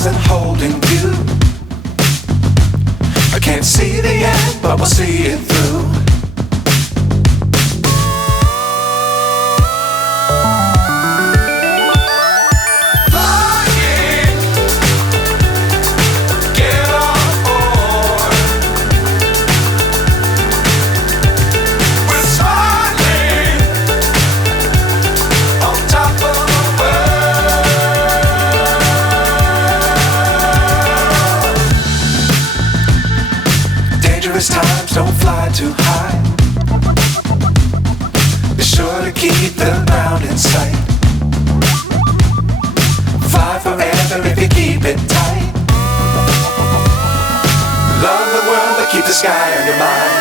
stars and holding you. I can't see the end, but we'll see it through. Times don't fly too high. Be sure to keep the ground in sight. Fly forever if you keep it tight. Love the world but keep the sky on your mind.